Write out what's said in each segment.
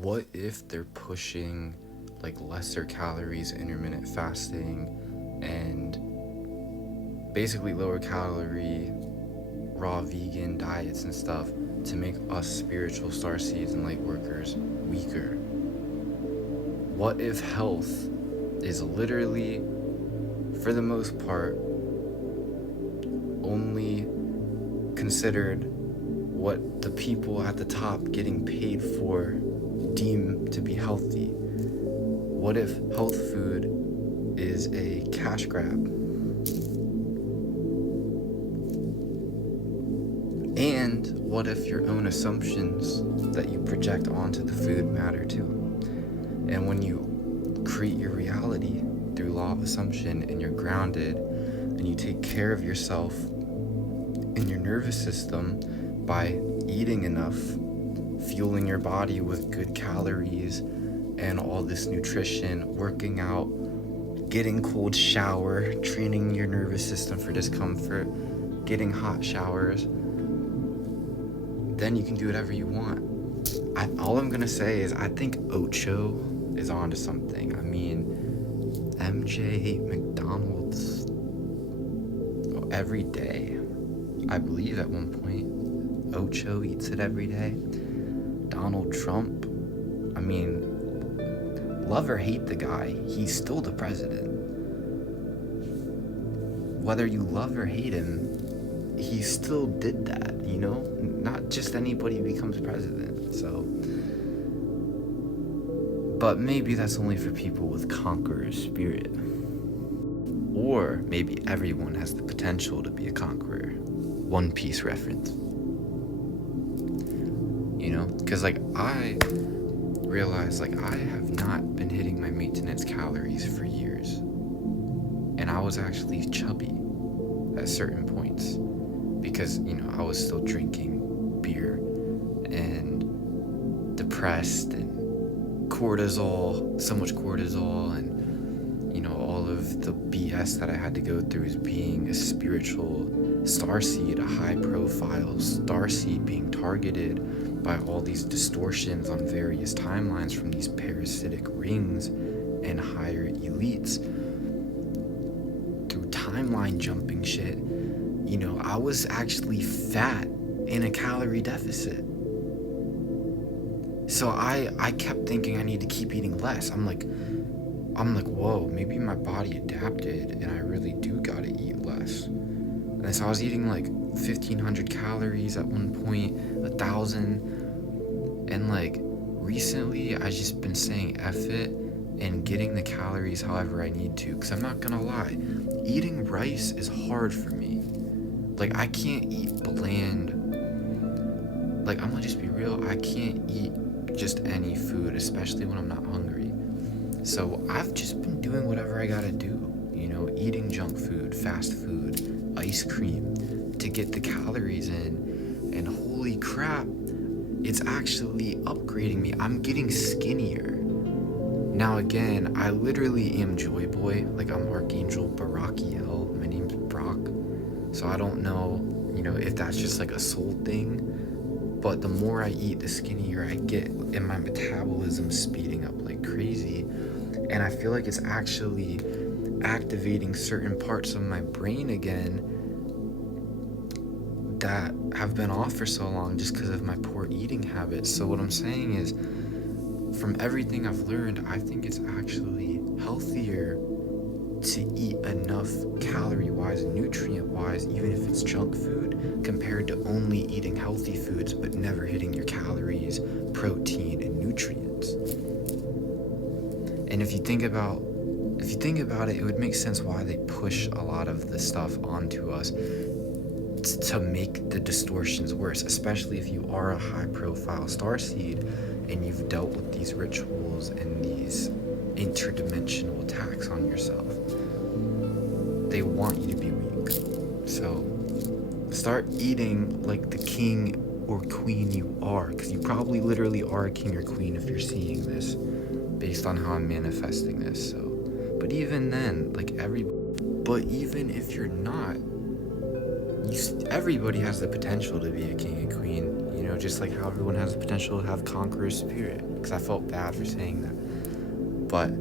what if they're pushing like lesser calories, intermittent fasting, and basically lower calorie, raw vegan diets and stuff to make us spiritual starseeds and light workers weaker? What if health is literally, for the most part, only considered what the people at the top getting paid for deem to be healthy? What if health food is a cash grab? And what if your own assumptions that you project onto the food matter too? And when you create your reality through law of assumption and you're grounded and you take care of yourself and your nervous system by eating enough, fueling your body with good calories and all this nutrition, working out, getting cold shower, training your nervous system for discomfort, getting hot showers, then you can do whatever you want. All I'm gonna say is I think Ocho is onto something. I mean, MJ ate McDonald's every day. I believe at one point. Ocho eats it every day. Donald Trump, I mean, love or hate the guy, he's still the president. Whether you love or hate him, he still did that, you know? Not just anybody becomes president, so. But maybe that's only for people with conqueror spirit. Or maybe everyone has the potential to be a conqueror. One Piece reference. You know? Because, like, I realized, like, I have not been hitting my maintenance calories for years. And I was actually chubby at certain points. Because, you know, I was still drinking beer and depressed and cortisol, so much cortisol, and, you know, all of the BS that I had to go through as being a spiritual starseed, a high-profile starseed being targeted by all these distortions on various timelines from these parasitic rings and higher elites through timeline jumping shit. You know, I was actually fat in a calorie deficit. So I kept thinking I need to keep eating less. I'm like, whoa, maybe my body adapted and I really do gotta eat less. And so I was eating like 1,500 calories at one point, 1,000. And like recently I just been saying F it and getting the calories however I need to. Cause I'm not gonna lie, eating rice is hard for me. Like, I can't eat bland. Like, I'm gonna just be real, I can't eat just any food, especially when I'm not hungry. So I've just been doing whatever I gotta do, you know, eating junk food, fast food, ice cream to get the calories in. And holy crap, it's actually upgrading me. I'm getting skinnier. Now again, I literally am Joy Boy. Like, I'm Archangel Barakiel. My name's Brock. So I don't know, you know, if that's just like a soul thing. But the more I eat, the skinnier I get, and my metabolism's speeding up like crazy. And I feel like it's actually activating certain parts of my brain again that have been off for so long just because of my poor eating habits. So what I'm saying is, from everything I've learned, I think it's actually healthier to eat enough calorie-wise and nutrient-wise, even if it's junk food, compared to only eating healthy foods but never hitting your calories, protein, and nutrients. And if you think about it, it would make sense why they push a lot of the stuff onto us to make the distortions worse, especially if you are a high-profile starseed and you've dealt with these rituals and these interdimensional attacks on yourself. They want you to be weak. So start eating like the king or queen you are, because you probably literally are a king or queen if you're seeing this based on how I'm manifesting this. So, but even then, like even if you're not, everybody has the potential to be a king and queen, you know, just like how everyone has the potential to have conqueror spirit. Because I felt bad for saying that. But,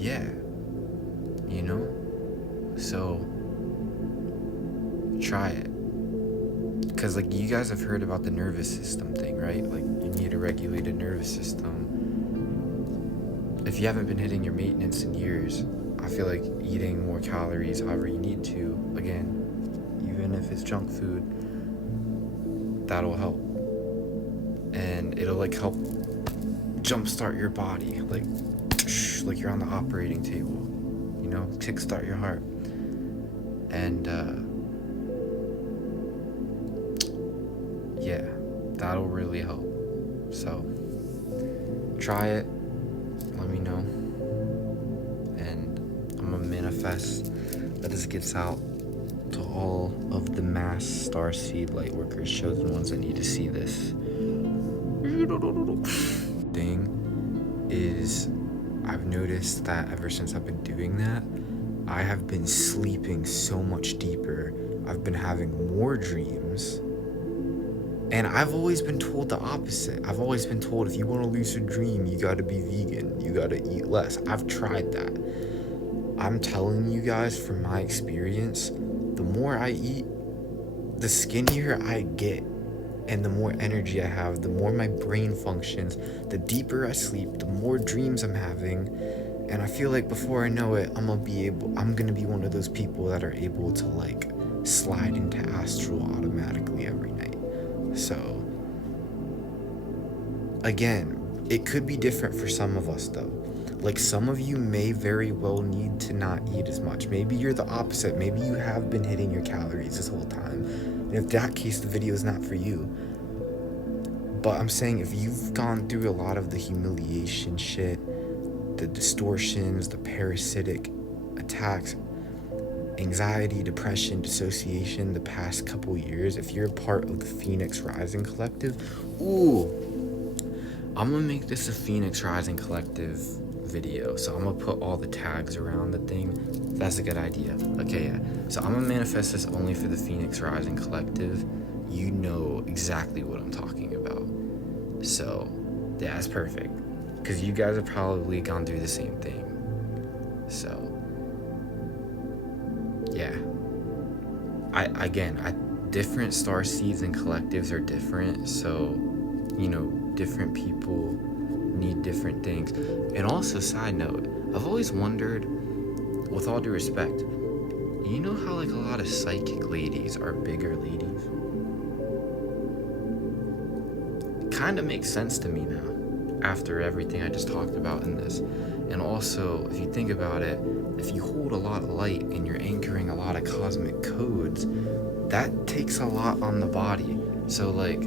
yeah, you know? So, try it. Because, like, you guys have heard about the nervous system thing, right? Like, you need a regulated nervous system. If you haven't been hitting your maintenance in years, I feel like eating more calories however you need to, again, even if it's junk food, that'll help. And it'll, like, help jumpstart your body, like you're on the operating table, you know, kickstart your heart. And, yeah, that'll really help. So, try it, let me know, and I'm gonna manifest that this gets out to all of the mass starseed light workers, chosen ones that need to see this. Thing is, I've noticed that ever since I've been doing that, I have been sleeping so much deeper. I've been having more dreams. And I've always been told the opposite. I've always been told if you want to lucid dream, you gotta be vegan. You gotta eat less. I've tried that. I'm telling you guys from my experience, the more I eat, the skinnier I get. And the more energy I have, the more my brain functions, the deeper I sleep, the more dreams I'm having. And I feel like before I know it, I'm gonna be one of those people that are able to like slide into astral automatically every night. So, again, it could be different for some of us though. Like, some of you may very well need to not eat as much. Maybe you're the opposite. Maybe you have been hitting your calories this whole time. And if that case, the video is not for you. But I'm saying if you've gone through a lot of the humiliation shit, the distortions, the parasitic attacks, anxiety, depression, dissociation the past couple years, if you're a part of the Phoenix Rising Collective, I'm gonna make this a Phoenix Rising Collective video. So I'm gonna put all the tags around the thing. That's a good idea. Okay, yeah. So I'm gonna manifest this only for the Phoenix Rising Collective. You know exactly what I'm talking about. So, yeah, that's perfect. Because you guys have probably gone through the same thing. So, yeah. Different star seeds and collectives are different. So, you know, different people need different things. And also, side note, I've always wondered, with all due respect, you know how like a lot of psychic ladies are bigger ladies? Kind of makes sense to me now after everything I just talked about in this. And also, if you think about it, if you hold a lot of light and you're anchoring a lot of cosmic codes, that takes a lot on the body. So like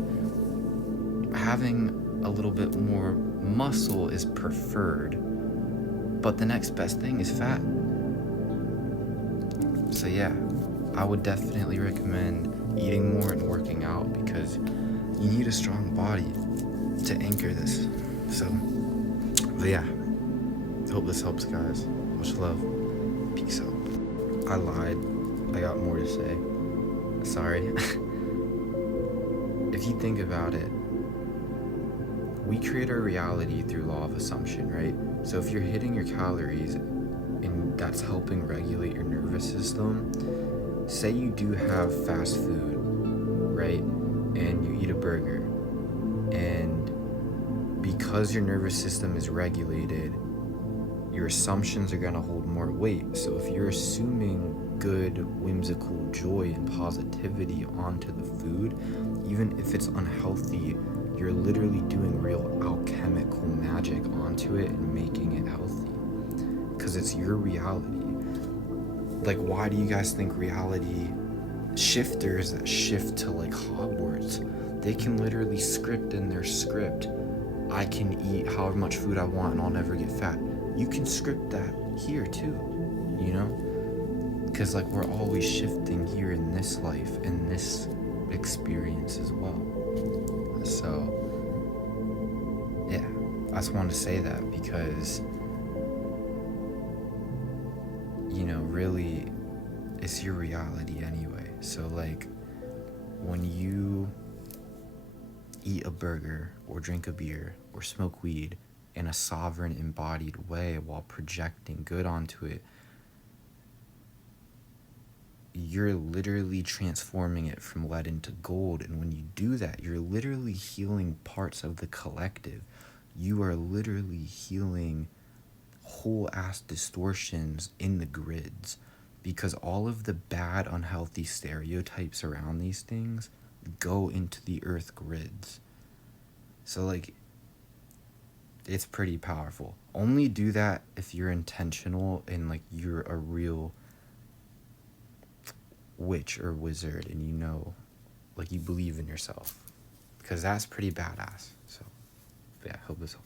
having a little bit more muscle is preferred, but the next best thing is fat. So yeah, I would definitely recommend eating more and working out because you need a strong body to anchor this. So, but yeah, hope this helps, guys. Much love. Peace out. I lied. I got more to say. Sorry. If you think about it, we create our reality through law of assumption, right? So if you're hitting your calories and that's helping regulate your nervous system, say you do have fast food, right? And you eat a burger, and because your nervous system is regulated, your assumptions are gonna hold more weight. So if you're assuming good, whimsical joy and positivity onto the food, even if it's unhealthy, you're literally doing real alchemical magic onto it and making it healthy. Because it's your reality. Like, why do you guys think reality shifters that shift to like Hogwarts, they can literally script in their script, I can eat however much food I want and I'll never get fat? You can script that here too, you know? Because like we're always shifting here in this life, in this experience as well. So yeah, I just wanted to say that because, you know, really it's your reality anyway. So like when you eat a burger or drink a beer or smoke weed in a sovereign embodied way while projecting good onto it, you're literally transforming it from lead into gold. And when you do that, you're literally healing parts of the collective. You are literally healing whole ass distortions in the grids, because all of the bad, unhealthy stereotypes around these things go into the earth grids. So, like, it's pretty powerful. Only do that if you're intentional and, like, you're a real witch or wizard and you know, like, you believe in yourself. Because that's pretty badass. So, yeah, I hope this helps.